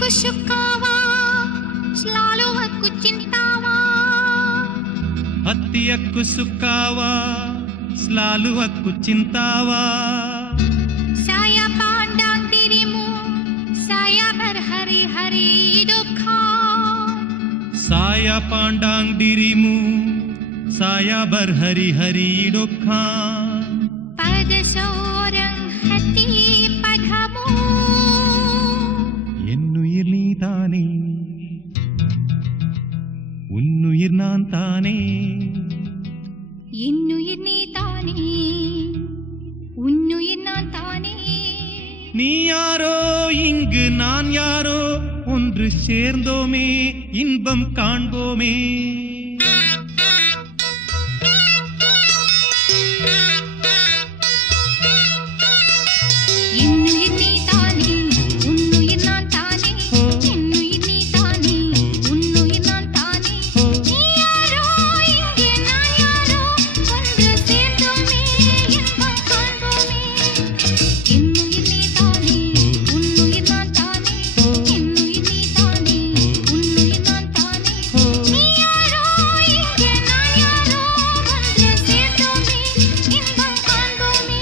சுக்காவா ஸ்லாலுவக்கு சிந்தாவா ಹತ್ತಿಯಕ್ಕೂ ಸುಕ್ಕಾವ ಸ್ಲಾಲುವಕ್ಕೂ ಚಿಂತಾವ saya pandang dirimu saya berhari-hari duka saya pandang dirimu saya berhari-hari duka pada seorang hati padamu என்னுயிர் நீதானே உன்னுயிர் நான் தானே என்னுயிர் நீதானே உன்னுயிர் நான் தானே நீ யாரோ இங்கு நான் யாரோ ஒன்று சேர்ந்தோமே இன்பம் காண்போமே என்னுயிர் நீதானே உன்னுயிர் நான் தானே என்னுயிர் நீதானே உன்னுயிர் நான் தானே நீ யாரோ இங்கே நான் யாரோ ஒன்று சேர்ந்தோமே இன்பம் காண்போமே என்னுயிர் நீதானே உன்னுயிர் நான் தானே என்னுயிர் நீதானே உன்னுயிர் நான் தானே நீ யாரோ இங்கே நான் யாரோ ஒன்று சேர்ந்தோமே இன்பம் காண்போமே